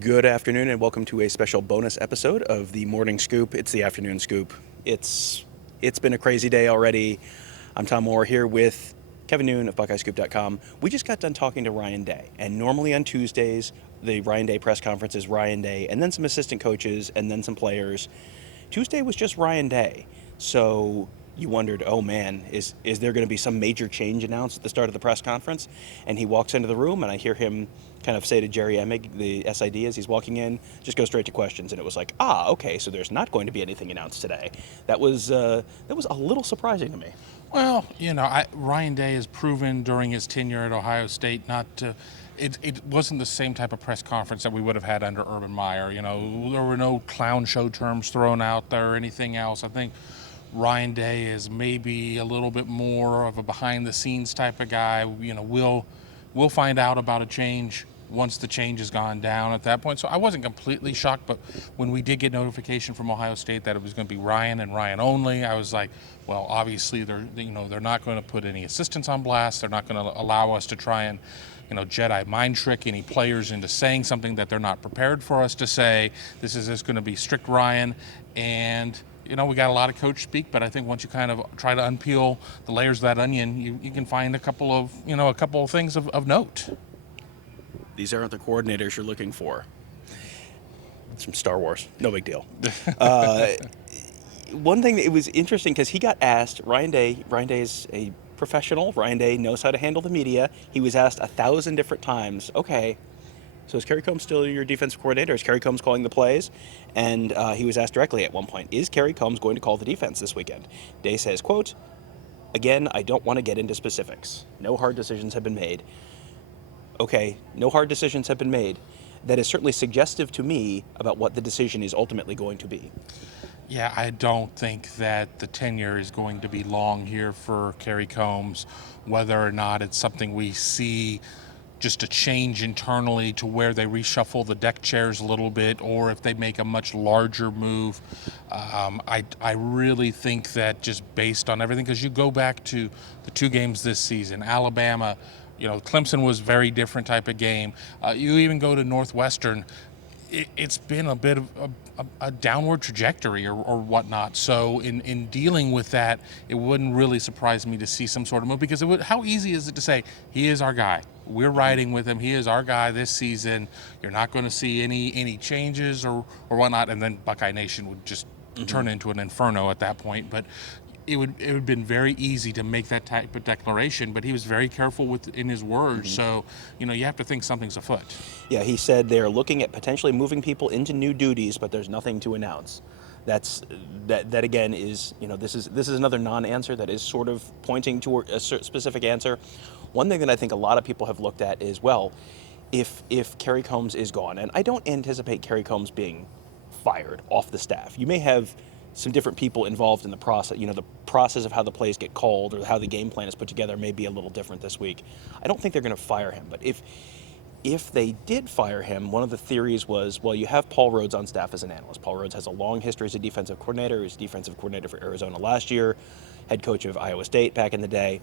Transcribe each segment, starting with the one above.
Good afternoon and welcome to a special bonus episode of the Morning Scoop. It's the afternoon scoop. It's been a crazy day already. I'm Tom Orr here with Kevin Noon of BuckeyeScoop.com. We just got done talking to Ryan Day, and normally on Tuesdays the Ryan Day press conference is Ryan Day, and then some assistant coaches, and then some players. Tuesday was just Ryan Day, so you wondered, oh man, is there going to be some major change announced at the start of the press conference? And he walks into the room, and I hear him kind of say to Jerry Emig, the SID, as he's walking in, just go straight to questions. And it was like, okay, so there's not going to be anything announced today. That was a little surprising to me. Well, Ryan Day has proven during his tenure at Ohio State not to. It wasn't the same type of press conference that we would have had under Urban Meyer. There were no clown show terms thrown out there or anything else. I think Ryan Day is maybe a little bit more of a behind-the-scenes type of guy. We'll find out about a change once the change has gone down at that point. So I wasn't completely shocked, but when we did get notification from Ohio State that it was going to be Ryan and Ryan only, I was like, well, obviously they're not going to put any assistants on blast. They're not going to allow us to try and Jedi mind trick any players into saying something that they're not prepared for us to say. This is just going to be strict Ryan. And we got a lot of coach speak, but I think once you kind of try to unpeel the layers of that onion, you can find a couple of things of note. These aren't the coordinators you're looking for. It's from Star Wars. No big deal. One thing that it was interesting because he got asked, Ryan Day is a professional. Ryan Day knows how to handle the media. He was asked 1,000 different times, okay, so is Kerry Combs still your defensive coordinator? Is Kerry Combs calling the plays? And he was asked directly at one point, is Kerry Combs going to call the defense this weekend? Day says, quote, again, I don't want to get into specifics. No hard decisions have been made. Okay, no hard decisions have been made. That is certainly suggestive to me about what the decision is ultimately going to be. Yeah, I don't think that the tenure is going to be long here for Kerry Combs, whether or not it's something we see just a change internally to where they reshuffle the deck chairs a little bit, or if they make a much larger move. I really think that just based on everything, because you go back to the two games this season, Alabama, Clemson was a very different type of game. You even go to Northwestern, it's been a bit of a downward trajectory or whatnot. So in dealing with that, it wouldn't really surprise me to see some sort of move, because how easy is it to say, he is our guy. We're riding with him. He is our guy this season. You're not going to see any changes or whatnot. And then Buckeye Nation would just turn into an inferno at that point. But it would have been very easy to make that type of declaration, but he was very careful in his words. So, you have to think something's afoot. Yeah, he said they're looking at potentially moving people into new duties, but there's nothing to announce. That again is, this is another non-answer that is sort of pointing toward a specific answer. One thing that I think a lot of people have looked at is, well, if Kerry Combs is gone, and I don't anticipate Kerry Combs being fired off the staff. You may have some different people involved in the process. The process of how the plays get called or how the game plan is put together may be a little different this week. I don't think they're going to fire him, but if they did fire him, one of the theories was, well, you have Paul Rhoads on staff as an analyst. Paul Rhoads has a long history as a defensive coordinator. He was defensive coordinator for Arizona last year, head coach of Iowa State back in the day.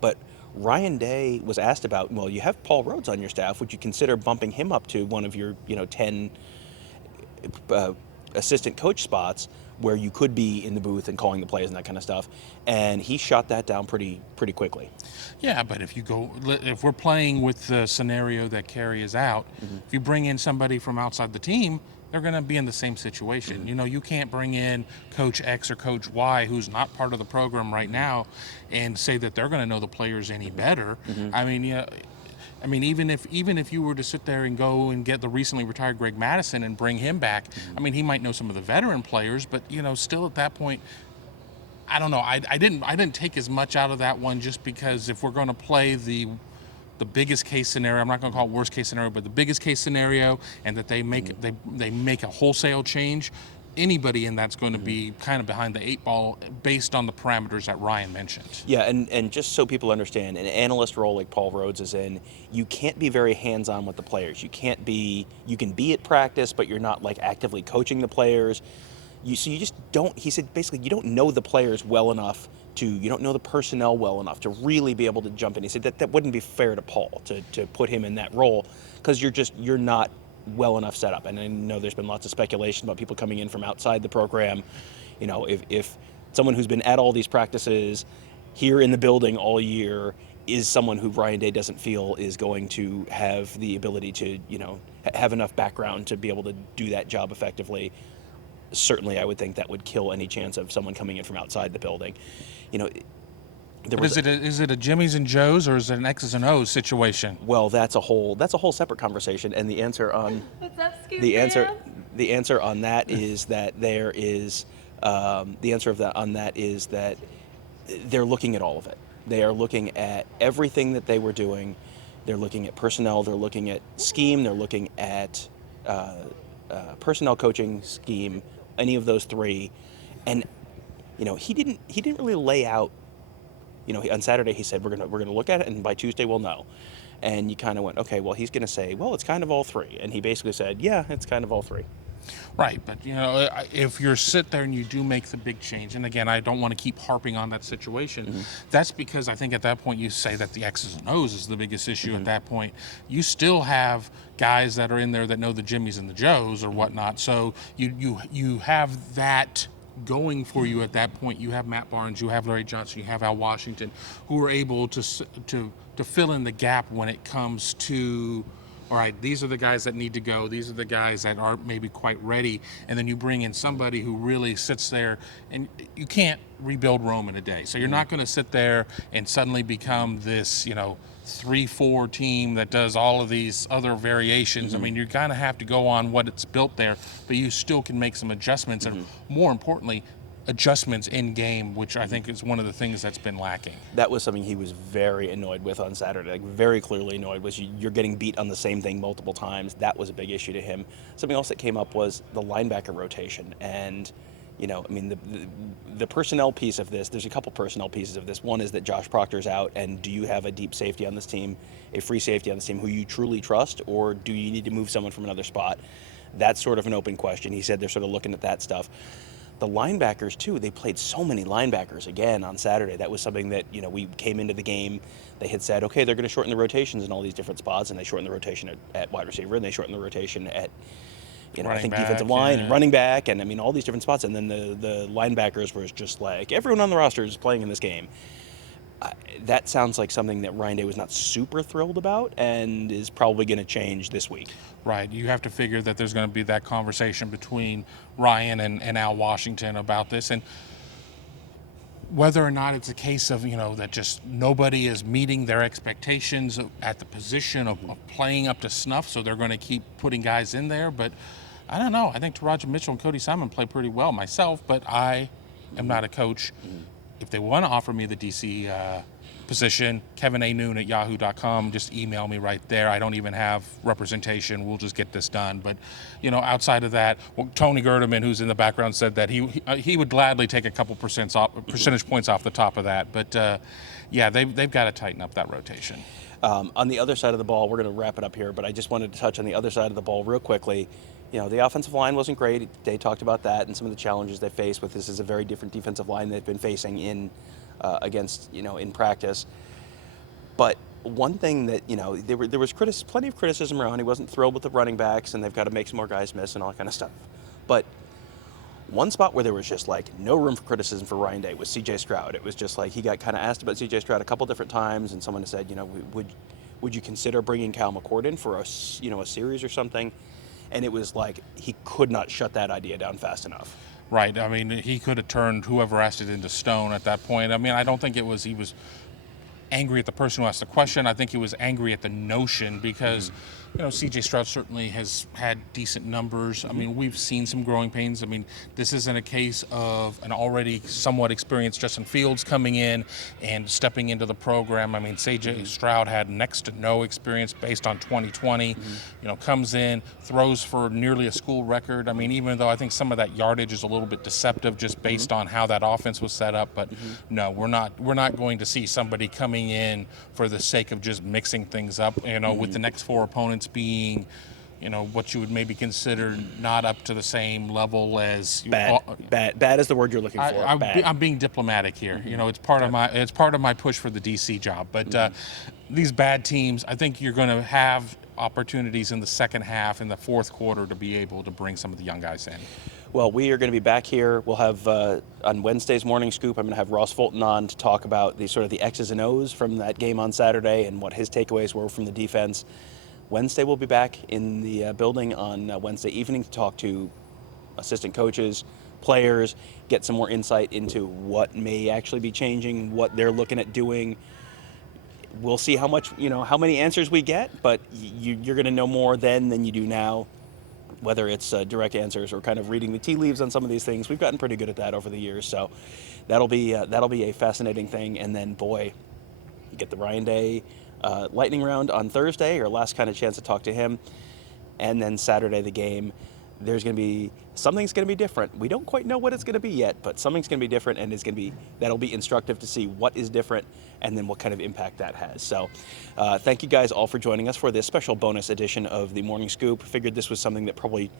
But Ryan Day was asked about, well, you have Paul Rhoads on your staff. Would you consider bumping him up to one of your, 10 assistant coach spots where you could be in the booth and calling the plays and that kind of stuff? And he shot that down pretty quickly. Yeah, but if we're playing with the scenario that Kerry is out, if you bring in somebody from outside the team, they're going to be in the same situation. You can't bring in Coach X or Coach Y, who's not part of the program right now, and say that they're going to know the players any better. I mean, even if you were to sit there and go and get the recently retired Greg Madison and bring him back, he might know some of the veteran players, but still at that point, I don't know. I didn't take as much out of that one, just because if we're going to play the biggest case scenario, I'm not going to call it worst case scenario, but the biggest case scenario, and that they make a wholesale change, anybody in that's going to be kind of behind the eight ball based on the parameters that Ryan mentioned. Yeah, and just so people understand, an analyst role like Paul Rhoads is in, you can't be very hands-on with the players. You can be at practice, but you're not like actively coaching the players. You just don't, he said basically you don't know the players well enough you don't know the personnel well enough to really be able to jump in. He said that wouldn't be fair to Paul to put him in that role, because you're not well enough set up. And I know there's been lots of speculation about people coming in from outside the program. You know, if someone who's been at all these practices here in the building all year is someone who Ryan Day doesn't feel is going to have the ability to, you know, have enough background to be able to do that job effectively, certainly I would think that would kill any chance of someone coming in from outside the building. You know, Is it a Jimmy's and Joe's, or is it an X's and O's situation? well, that's a whole separate conversation, and the answer on What's up, Scoop the answer Man? the answer on that is that there is the answer of that on that is that they're looking at all of it. They are looking at everything that they were doing. They're looking at personnel. They're looking at scheme. They're looking at personnel, coaching, scheme, any of those three. And you know, he didn't really lay out. You know, on Saturday he said we're gonna look at it, and by Tuesday we'll know. And you kind of went, okay, well, he's going to say, well, it's kind of all three. And he basically said, yeah, it's kind of all three. Right, but you know, if you're sit there and you do make the big change, and again, I don't want to keep harping on that situation. That's because I think at that point you say that the X's and O's is the biggest issue. At that point, you still have guys that are in there that know the Jimmys and the Joes or whatnot. So you have that going for you at that point. You have Matt Barnes, you have Larry Johnson, you have Al Washington, who are able to fill in the gap when it comes to, all right, these are the guys that need to go. These are the guys that aren't maybe quite ready. And then you bring in somebody who really sits there, and you can't rebuild Rome in a day. So you're not going to sit there and suddenly become this, you know, 3-4 team that does all of these other variations. I mean, you're going to have to go on what it's built there, but you still can make some adjustments. And more importantly, adjustments in game, which I think is one of the things that's been lacking. That was something he was very annoyed with on Saturday, like very clearly annoyed, was you're getting beat on the same thing multiple times. That was a big issue to him. Something else that came up was the linebacker rotation. And, you know, I mean, the personnel piece of this, there's a couple personnel pieces of this. One is that Josh Proctor's out, and do you have a deep safety on this team, a free safety on this team who you truly trust, or do you need to move someone from another spot? That's sort of an open question. He said they're sort of looking at that stuff. The linebackers, too, they played so many linebackers again on Saturday. That was something that, you know, we came into the game, they had said, okay, they're going to shorten the rotations in all these different spots, and they shortened the rotation at wide receiver, and they shortened the rotation at, you know, I think defensive line and running back, and I mean, all these different spots. And then the linebackers was just like, everyone on the roster is playing in this game. That sounds like something that Ryan Day was not super thrilled about and is probably going to change this week. Right. You have to figure that there's going to be that conversation between Ryan and Al Washington about this. And whether or not it's a case of, you know, that just nobody is meeting their expectations at the position of playing up to snuff, so they're going to keep putting guys in there. But I don't know. I think Taraji Mitchell and Cody Simon play pretty well myself, but I am not a coach. If they want to offer me the DC position, Kevin A. Noon at yahoo.com, just email me right there. I don't even have representation. We'll just get this done. But, you know, outside of that, well, Tony Gerdeman, who's in the background, said that he would gladly take a couple percentage points off the top of that. But, yeah, they've got to tighten up that rotation. On the other side of the ball, we're going to wrap it up here, but I just wanted to touch on the other side of the ball real quickly. You know, the offensive line wasn't great. They talked about that and some of the challenges they face with this is a very different defensive line they've been facing in in practice. But one thing that, you know, there was plenty of criticism around. He wasn't thrilled with the running backs, and they've got to make some more guys miss and all that kind of stuff. But one spot where there was just like no room for criticism for Ryan Day was CJ Stroud. It was just like he got kind of asked about CJ Stroud a couple different times, and someone said, you know, would you consider bringing Cal McCord in for a series or something? And it was like he could not shut that idea down fast enough. Right. I mean, he could have turned whoever asked it into stone at that point. I mean, I don't think he was angry at the person who asked the question. I think he was angry at the notion because, you know, CJ Stroud certainly has had decent numbers. I mean, we've seen some growing pains. I mean, this isn't a case of an already somewhat experienced Justin Fields coming in and stepping into the program. I mean, CJ Stroud had next to no experience based on 2020. You know, comes in, throws for nearly a school record. I mean, even though I think some of that yardage is a little bit deceptive just based on how that offense was set up, but no, we're not going to see somebody coming in for the sake of just mixing things up, you know, with the next four opponents being, you know, what you would maybe consider not up to the same level as Bad is the word you're looking for. I'm being diplomatic here. You know, it's part of my push for the DC job. But these bad teams, I think you're going to have opportunities in the second half, in the fourth quarter, to be able to bring some of the young guys in? Well, we are going to be back here. We'll have on Wednesday's Morning Scoop, I'm going to have Ross Fulton on to talk about the sort of the X's and O's from that game on Saturday and what his takeaways were from the defense. Wednesday, we'll be back in the building on Wednesday evening to talk to assistant coaches, players, get some more insight into what may actually be changing, what they're looking at doing. We'll see how much, how many answers we get, but you're going to know more then than you do now, whether it's direct answers or kind of reading the tea leaves on some of these things. We've gotten pretty good at that over the years, so that'll be a fascinating thing. And then, boy, you get the Ryan Day lightning round on Thursday, our last kind of chance to talk to him, and then Saturday the game. There's going to be something's going to be different. We don't quite know what it's going to be yet, but something's going to be different, and that'll be instructive to see what is different and then what kind of impact that has. So thank you guys all for joining us for this special bonus edition of the Morning Scoop. Figured this was something that probably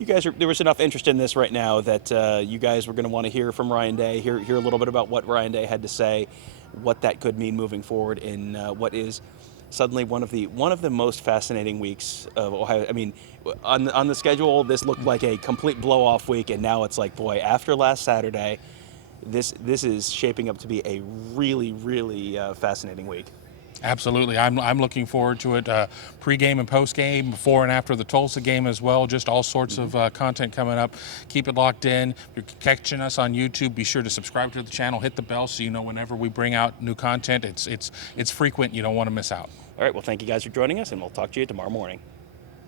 there was enough interest in this right now that you guys were going to want to hear from Ryan Day, hear a little bit about what Ryan Day had to say, what that could mean moving forward in what is suddenly one of the most fascinating weeks of Ohio. I mean, on the schedule, this looked like a complete blow-off week, and now it's like, boy, after last Saturday, this is shaping up to be a really, really fascinating week. Absolutely. I'm looking forward to it. Pre-game and post-game, before and after the Tulsa game as well. Just all sorts of content coming up. Keep it locked in. If you're catching us on YouTube, be sure to subscribe to the channel, hit the bell so you know whenever we bring out new content. It's frequent. You don't want to miss out. All right. Well, thank you guys for joining us, and we'll talk to you tomorrow morning.